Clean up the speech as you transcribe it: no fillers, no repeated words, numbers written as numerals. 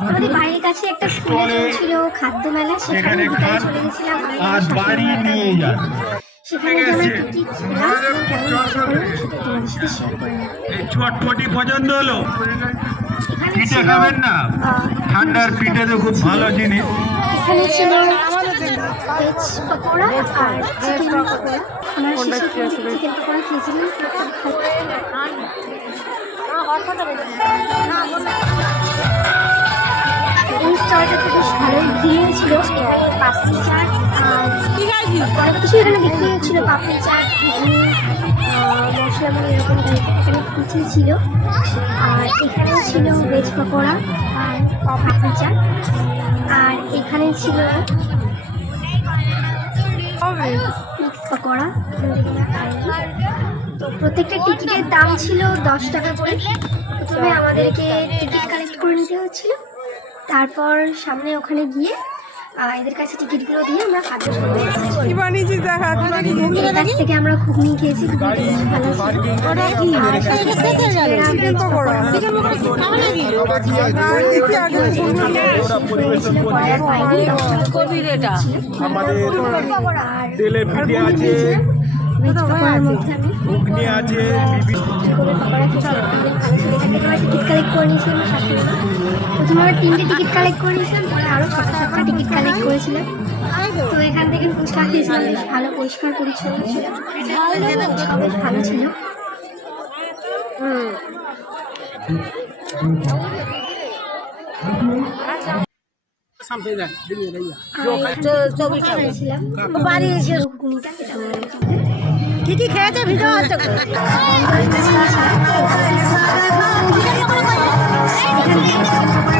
আমাদের বাড়ির কাছে একটা স্কুলে চলছিল খাদ্য মেলা, সেখানে বিকালে চলে গেছিলাম। আর বাড়ি নিয়ে যান। সেখানে যে আমরা কি কি ছিলাম এবং কেমন মজা করলাম সেটা তোমাদের সাথে শেয়ার করে নেব। এই চটপটি পছন্দ হলো? এখানে পিঠে ছিল খাবেন না? ঠান্ডার পিঠে তো খুব ভালো জিনিস। এখানে ছিল ভেজ পকোড়া আর চিকেন পকোড়া। আমার শেষে চিকেন পকোড়া খেয়েছিলাম। এই স্টলটাতে বেশ ভালোই ভিড় ছিল। এখানে পাপড়ি চাট অনেক কিছু এখানে বিক্রি হচ্ছিল, পাপড়ি চাট, ঘুগনি, মশলা মুড়ি, এরকম এখানে কিছু ছিল। আর এখানেও ছিল ভেজ পকোড়া আর পাপড়ি চাট। আর এখানে ছিল মিক্স পকোড়া। এখান থেকে আমরা খাইনি। তো প্রত্যেকটা টিকিটের দাম ছিল 10 টাকা করে। প্রথমে আমাদেরকে টিকিট কালেক্ট করে নিতে হচ্ছিল, তারপর সামনে ওখানে গিয়ে এদের কাছে টিকিটগুলো দিয়ে আমরা খাদ্য সংগ্রহ করেছি। এদের কাছ থেকে আমরা ঘুগনি খেয়েছি, ঘুগনিটা বেশ ভালো ছিল। আর সাথে ছেলেরা ভেজ পকোড়া শেষ হয়েছিল, পরে আর পাইনি। 10 টাকা করে ছিল। আমাদের আর তেলে পিঠে আছে, ভেজ পকোড়ার মধ্যে আমি ঘুগনি আছে, ফুলকপির পকোড়া খেয়েছিলাম। এখান থেকে আমরা টিকিট কালেক্ট করে নিয়েছিলাম সাতটা। প্রথমে আমরা 3টে টিকিট কালেক্ট করে নিয়েছিলাম, পরে আরও 6টা টিকিট কালেক্ট করেছিলাম। তো এখান থেকে ফুচকা খেয়েছিলাম, বেশ ভালো পরিষ্কার পরিচ্ছন্ন ছিল, ফুচকা বেশ ভালো ছিল। কি কি খেয়েছে ভিডিও হচ্ছে? এখান থেকে